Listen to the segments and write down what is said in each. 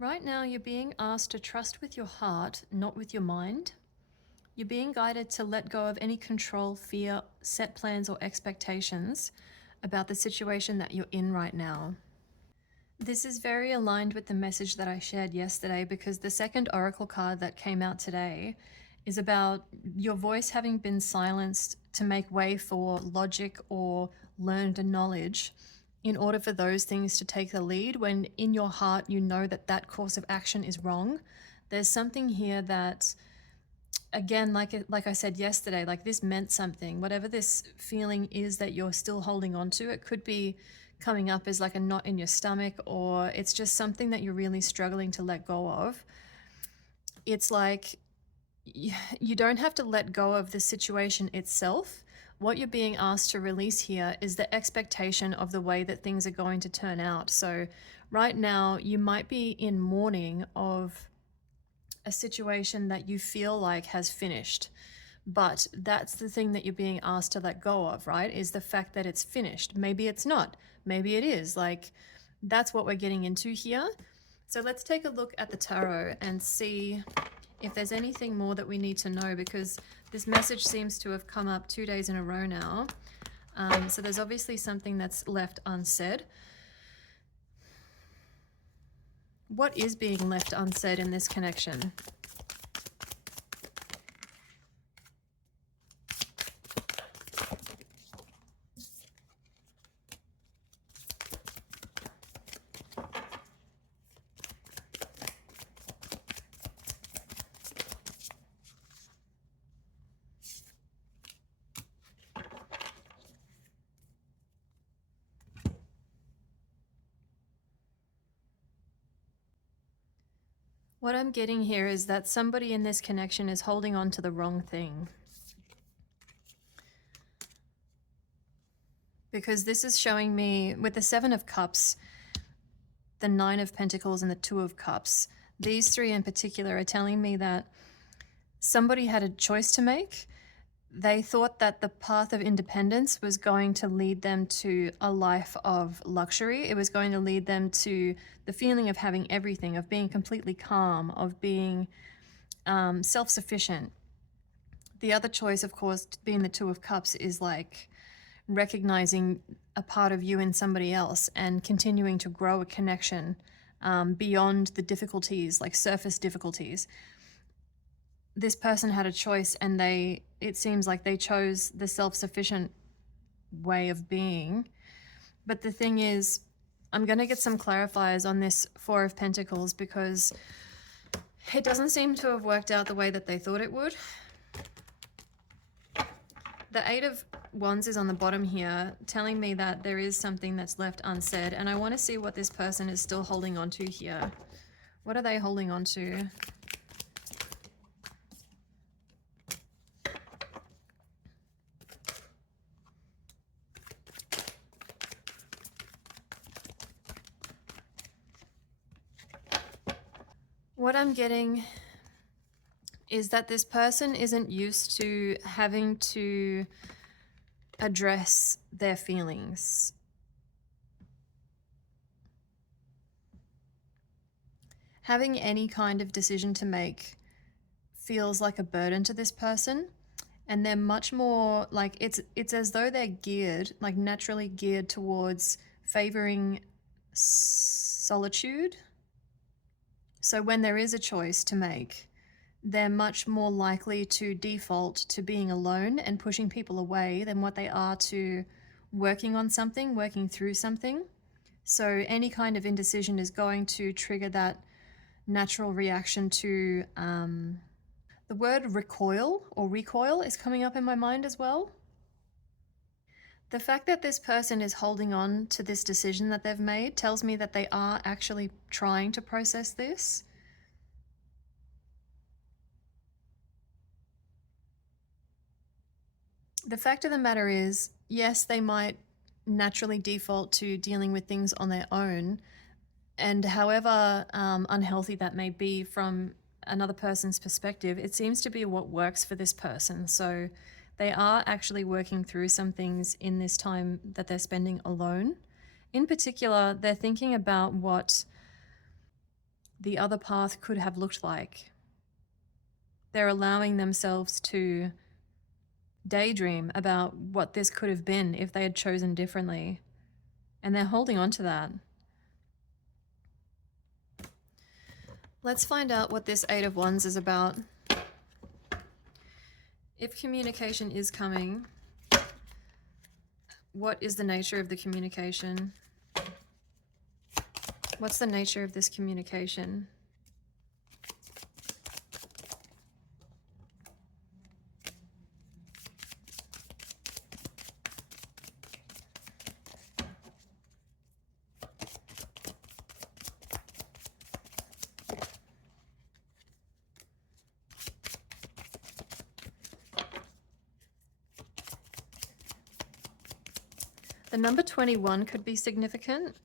Right now, you're being asked to trust with your heart, not with your mind. You're being guided to let go of any control, fear, set plans, or expectations about the situation that you're in right now. This is very aligned with the message that I shared yesterday because the second oracle card that came out today is about your voice having been silenced to make way for logic or learned knowledge in order for those things to take the lead when in your heart you know that that course of action is wrong. There's something here that, again, like I said yesterday, like this meant something. Whatever this feeling is that you're still holding on to, it could be coming up as like a knot in your stomach, or it's just something that you're really struggling to let go of. It's like you don't have to let go of the situation itself. What you're being asked to release here is the expectation of the way that things are going to turn out. So right now you might be in mourning of a situation that you feel like has finished. But that's the thing that you're being asked to let go of, right? Is the fact that it's finished. Maybe it's not. Maybe it is. Like, that's what we're getting into here. So let's take a look at the tarot and see if there's anything more that we need to know, because this message seems to have come up 2 days in a row now. So there's obviously something that's left unsaid. What is being left unsaid in this connection? What I'm getting here is that somebody in this connection is holding on to the wrong thing. Because this is showing me, with the Seven of Cups, the Nine of Pentacles, and the Two of Cups, these three in particular are telling me that somebody had a choice to make. They thought that the path of independence was going to lead them to a life of luxury. It was going to lead them to the feeling of having everything, of being completely calm, of being self-sufficient. The other choice, of course, being the Two of Cups, is like recognizing a part of you in somebody else and continuing to grow a connection beyond the difficulties, like surface difficulties. This person had a choice, and it seems like they chose the self-sufficient way of being. But the thing is, I'm going to get some clarifiers on this Four of Pentacles, because it doesn't seem to have worked out the way that they thought it would. The Eight of Wands is on the bottom here, telling me that there is something that's left unsaid, and I want to see what this person is still holding on to here. What are they holding on to? What I'm getting is that this person isn't used to having to address their feelings. Having any kind of decision to make feels like a burden to this person, and they're much more like, it's as though they're geared, like naturally geared towards favoring solitude. So when there is a choice to make, they're much more likely to default to being alone and pushing people away than what they are to working on something, working through something. So any kind of indecision is going to trigger that natural reaction to the word recoil or recoil is coming up in my mind as well. The fact that this person is holding on to this decision that they've made tells me that they are actually trying to process this. The fact of the matter is, yes, they might naturally default to dealing with things on their own, and however unhealthy that may be from another person's perspective, it seems to be what works for this person. So they are actually working through some things in this time that they're spending alone. In particular, they're thinking about what the other path could have looked like. They're allowing themselves to daydream about what this could have been if they had chosen differently. And they're holding on to that. Let's find out what this Eight of Wands is about. If communication is coming, what is the nature of the communication? What's the nature of this communication? The number 21 could be significant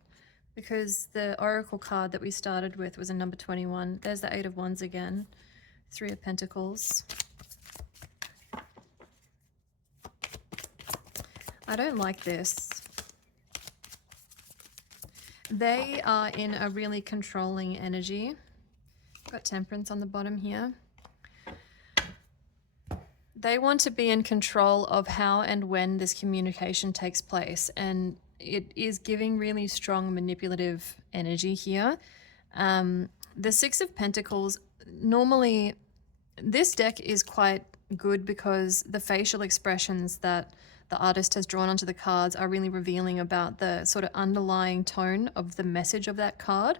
because the oracle card that we started with was a number 21. There's the Eight of Wands again. Three of Pentacles. I don't like this. They are in a really controlling energy. Got Temperance on the bottom here. They want to be in control of how and when this communication takes place, and it is giving really strong manipulative energy here. The Six of Pentacles, normally this deck is quite good because the facial expressions that the artist has drawn onto the cards are really revealing about the sort of underlying tone of the message of that card.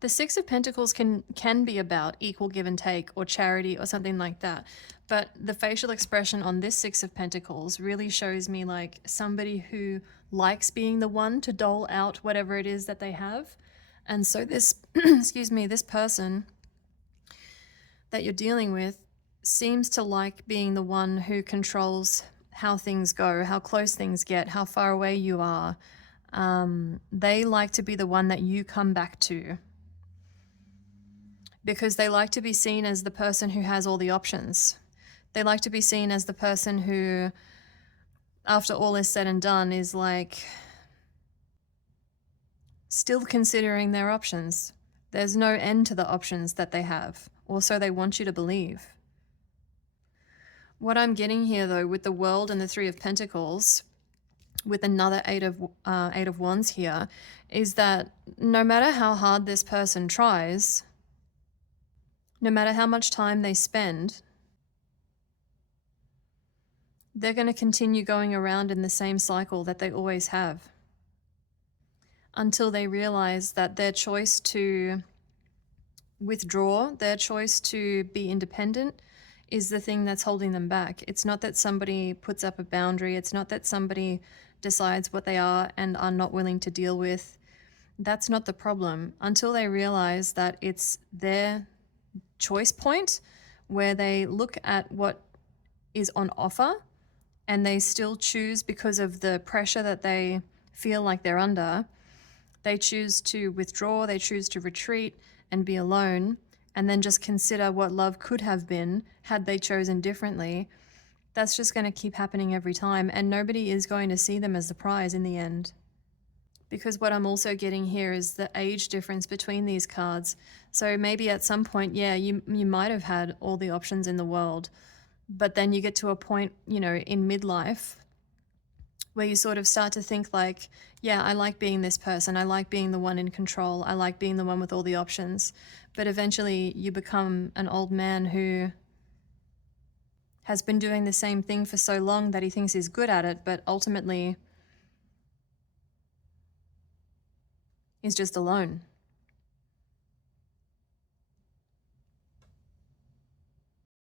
The Six of Pentacles can be about equal give and take or charity or something like that. But the facial expression on this Six of Pentacles really shows me like somebody who likes being the one to dole out whatever it is that they have. And so this, excuse me, this person that you're dealing with seems to like being the one who controls how things go, how close things get, how far away you are. They like to be the one that you come back to, because they like to be seen as the person who has all the options. They like to be seen as the person who, after all is said and done, is like still considering their options. There's no end to the options that they have, or so they want you to believe. What I'm getting here, though, with the World and the Three of Pentacles, with another Eight of Wands here, is that no matter how hard this person tries, no matter how much time they spend, they're going to continue going around in the same cycle that they always have, until they realize that their choice to withdraw, their choice to be independent, is the thing that's holding them back. It's not that somebody puts up a boundary. It's not that somebody decides what they are and are not willing to deal with. That's not the problem. Until they realize that it's their choice point where they look at what is on offer and they still choose, because of the pressure that they feel like they're under, they choose to withdraw, they choose to retreat and be alone, and then just consider what love could have been had they chosen differently. That's just going to keep happening every time, and nobody is going to see them as the prize in the end. Because what I'm also getting here is the age difference between these cards. So maybe at some point, yeah, you might have had all the options in the world, but then you get to a point, you know, in midlife where you sort of start to think like, yeah, I like being this person. I like being the one in control. I like being the one with all the options. But eventually you become an old man who has been doing the same thing for so long that he thinks he's good at it, but ultimately is just alone.